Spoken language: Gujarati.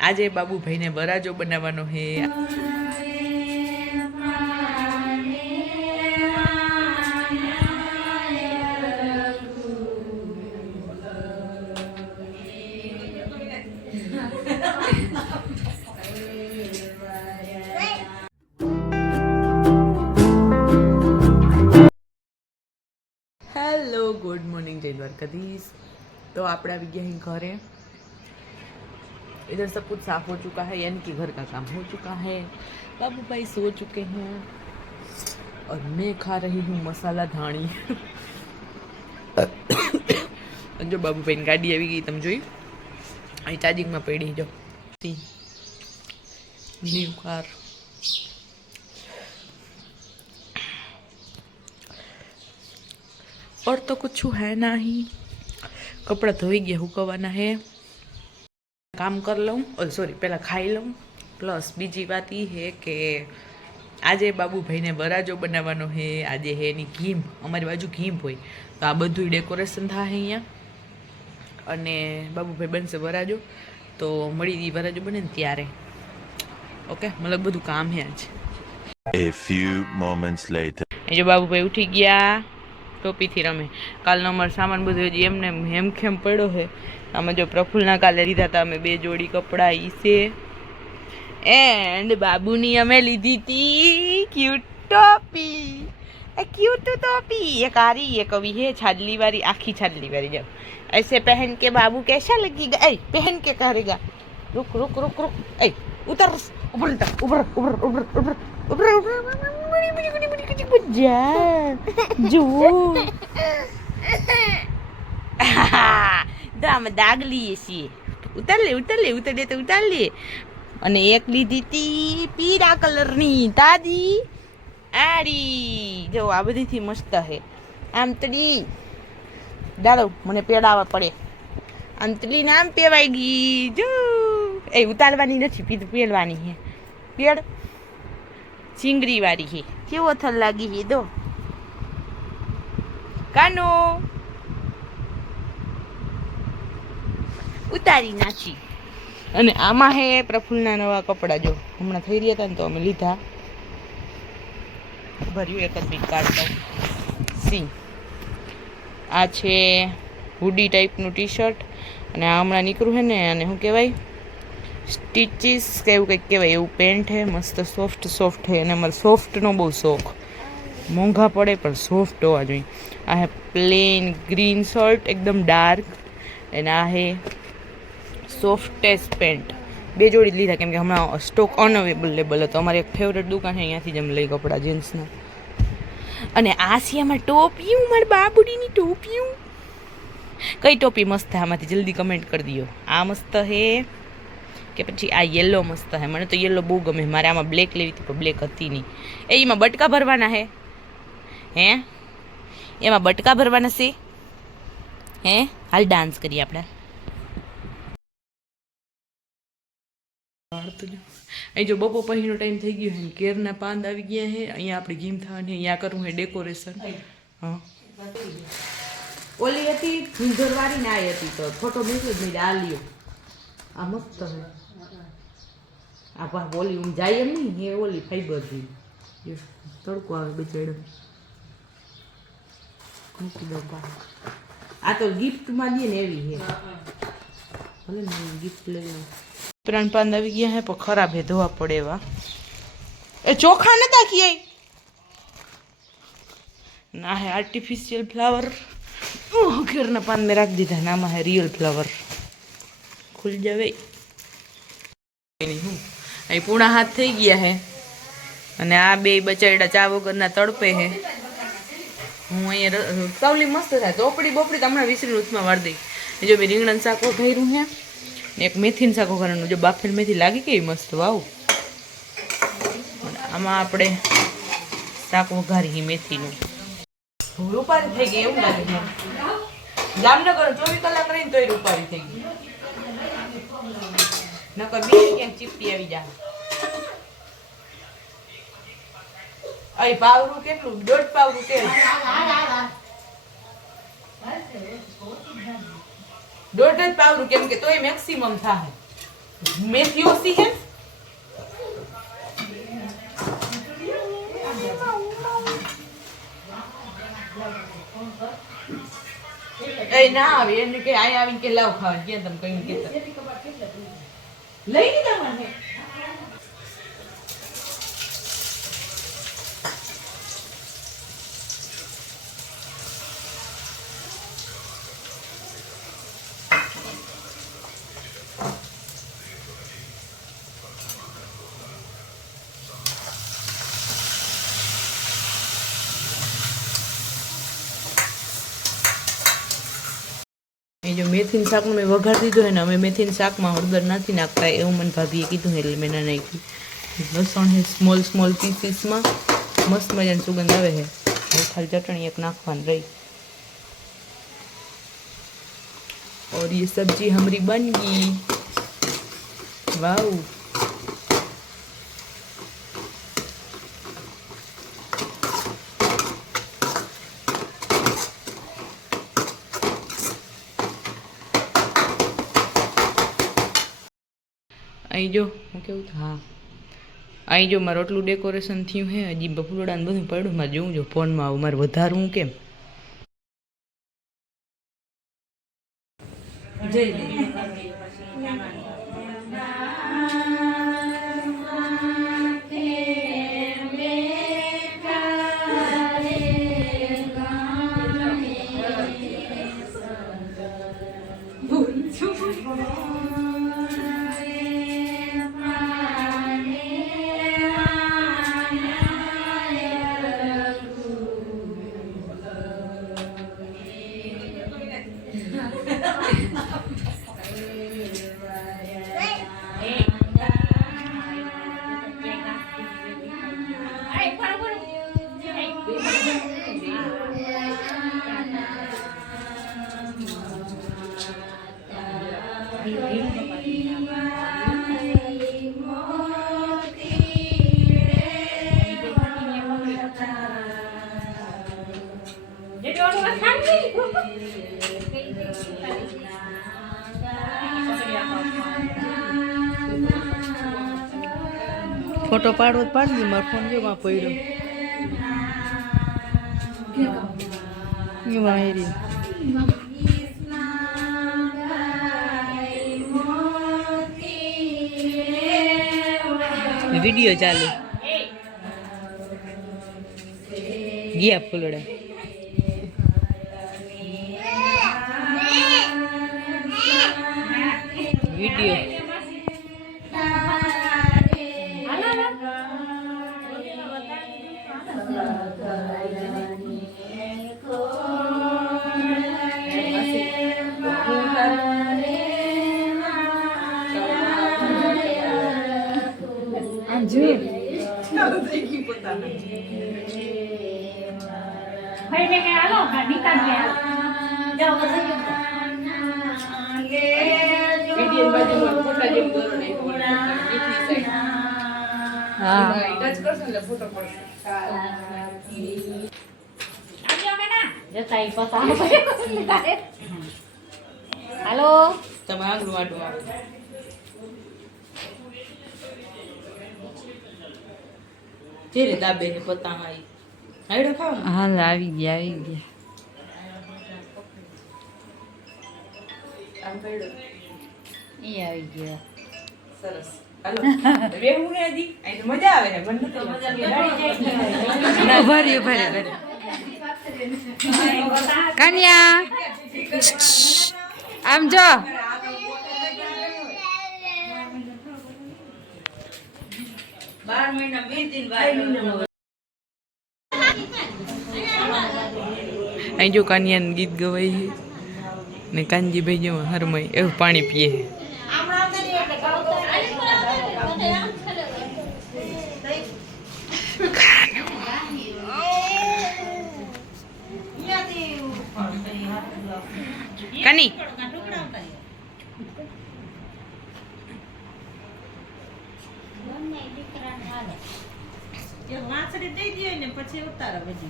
આજે બાબુભાઈ ને બરાજો બનાવવાનો હે। हेलो गुड मॉर्निंग जय द्वारकाधीश। तो आप घरे इधर सब कुछ साफ हो चुका है, यानी कि घर का काम हो चुका है। बाबू भाई सो चुके हैं और मैं खा रही हूँ मसाला धाणी। जो बाबू भाई गाड़ी आई गई तम जोई अहीं चार्जिंग में पड़ी जो न्यू कार। और तो कुछ है ना ही, कपड़ा धोई गया हुकवाना है, काम कर लूँ और सॉरी पहला खाई लूँ। प्लस बीजी बात ये है कि आजे बाबू भाई ने बराजो बनावવાનો है। आज है एनी गीम, अमारी बाजू गीम होय तो आ बधुं डेकोरेशन था अहींया अने बाबू भाई बनशे बराजो। तो मळी बराजो बने ने त्यारे ओके, मतलब बधुं काम है आज। A few moments later ए जो बाबू भाई उठी गया टोपी थी रमे। कालनो अमारो सामान बधो हजी एमने हेमखेम पड्यो है। आमे जो प्रफुल्लना काले लीधा था अमे 2 जोड़ी कपड़ा ई से एंड बाबूनी अमे लीधी थी क्यूट टोपी। क्यूट टोपी एक आरी एक अभी है छाजली वाली, आखी छाजली वाली। जब ऐसे पहन के बाबू कैसा लगेगा? ऐ पहन के करेगा। रुक रुक रुक रुक, ऐ उतर ऊपर ऊपर ऊपर ऊपर ऊपर ऊपर जा जो दाम दाग लिए છીએ। ઉતાર લે ઉતાર લે ઉતાર દે તો ઉતાર લે। અને એક લીધી તી પીળા કલરની તાદી આડી જો આ બધીથી મસ્ત હે। આમતડી દાડો મને પેડાવા પડે। આમતડી નામ પેવાઈ ગઈ જો એ ઉતારવાની નથી, પીધું પેડવાની હે। પેડ ચીંગરી વાળી હે, કેવો થલ લાગી હે દો કાનો ઉતારી નાખી। અને આમાં હે પ્રફુલ્લના નવા કપડા। જો હમણાં થઈ રહ્યા હતા ને તો અમે લીધા, ભર્યું એક જ બીક કાઢતા સી। આ છે હુડી ટાઈપનું ટી શર્ટ અને આ હમણાં નીકળ્યું હે ને, અને શું કહેવાય સ્ટીચીસ કે એવું કંઈક કહેવાય એવું પેન્ટ હે। મસ્ત સોફ્ટ સોફ્ટ હે અને અમારે સોફ્ટનો બહુ શોખ। મોંઘા પડે પણ સોફ્ટ હોવા જોઈએ। આ હે પ્લેન ગ્રીન શર્ટ એકદમ ડાર્ક, અને આ હે સોફ્ટેસ્ટ પેન્ટ। 2 જોડી લીધા કેમ કે હમણાં સ્ટોક અનઅવેલેબલ હતો। અમારી એક ફેવરેટ દુકાન છે, અહીંયાથી જ અમે લઈ કપડાં જીન્સના। અને આ છે અમારી ટોપિયું, મારા બાબુડીની ટોપિયું। કઈ ટોપી મસ્ત છે આમાંથી જલ્દી કમેન્ટ કરી દો। આ મસ્ત હે કે પછી આ યેલો મસ્ત હે? મને તો યેલો બહુ ગમે। મારે આમાં બ્લેક લેવી હતી પણ બ્લેક હતી નહીં। એમાં બટકા ભરવાના હે હે એમાં બટકા ભરવાના છે હે। હાલ ડાન્સ કરીએ આપણે। અહીં જો બપોર પછીનો ટાઈમ થઈ ગયો છે, કેરના પાંદ આવી ગયા છે। અહીંયા આપણી ગીમ થવાની, અહીંયા કરવું છે ડેકોરેશન। હા ઓલી હતી ઝુંઝરવાળી ને આ હતી તો ફોટો મૂક્યો જ નહીં। આ લ્યો આ મસ્ત છે। આ પા ઓલી હું જાય એમ નહીં, એ ઓલી ફાઈબર થી તડકો આવે બેચાડો મૂકી દો પા। આ તો ગિફ્ટમાં દે ને એવી છે, ભલે ને ગિફ્ટ લઈ આવું। પ્રાણ પાંદ આવી ગયા હે પણ ખરાબ હે, ધોવા પડે એવા। એ ચોખા નતા ખીએ ના હે આર્ટિફિશિयल फ्लावर। ઘરના પાન મેં રાખી દીધા, નામાં હે રિયલ फ्लावर। ખુલ જાવે હું અહીં 6:30 થઈ ગયા હે અને આ બે બચાડા ચા વગરના તડપે હે। હું અહીંયા તવલી મસ્ત થાય, ચોપડી બોપડી તો હમણાં વિસરી રૂથમાં વાળ દઈ। જો મેં રીંગણ શાક વઘાર્યું હે ને એક મેથીનું શાક વઘારવાનું। જો બાફેલ મેથી લાગી કેવી મસ્ત, વાવ। આમાં આપણે શાક વઘારી મેથીનું। રૂપારી થઈ ગઈ એવું લાગે છે। જામનગર 24 કલાક રહીને તોય રૂપારી થઈ ગઈ, નકર બે ક્યાંક ચીપટી આવી જાય। અહીં પાવરું કેટલું? 1.5 પાવરું તેલ, 1.5 પાવરું કેમ કે તોય મેક્સિમમ થાય। મેથી ઓછી છે એ ના આવે એને કે આય આવીને કે લાવ ખાવા ગયા તમે કઈ કેતા લઈ લીધા મને એ જો મેથીનું શાકનું મેં વઘાર દીધું હોય ને અમે મેથીના શાકમાં હળદર નથી નાખતા એવું મને ભાભીએ કીધું એટલે મેં ના નાખ્યું લસણ હે સ્મોલ સ્મોલ પીસીસમાં મસ્ત મજાની સુગંધ આવે છે હવે ખાલી ચટણી એક નાખવાની રહી और ये सब्जी हमारी बन गई वाह અહીં જો હું કેવું હા અહીં જો મારે એટલું ડેકોરેશન થયું હે હજી ફૂલડાને બધું પડ્યું મારે જોઉં જો ફોનમાં આવું મારે વધારવું કેમ ફોટો પાડવો પાડી દે મારો ફોન કેમાં પડ્યો એમાં એરી વિડીયો ચાલુ ગયા ફૂલડા વિડીયો હાલો તમે આગળ વાટો જેરે દાબે ને પતા હાઈ હાઈડો ખાવ હાલ આવી ગયા આમ પડ્યો એ આવી ગયા સરસ હાલો રેવું ને દી અહીં તો મજા આવે ને મને તો મજા ભરી કન્યા આમ જો અહીં જો કાનિયાનું ગીત ગવાય છે ને કાનજીભાઈ જો હરમય એવું પાણી પીએ છે કની વાંસળી દઈ દે ને પછી ઉતારો બધી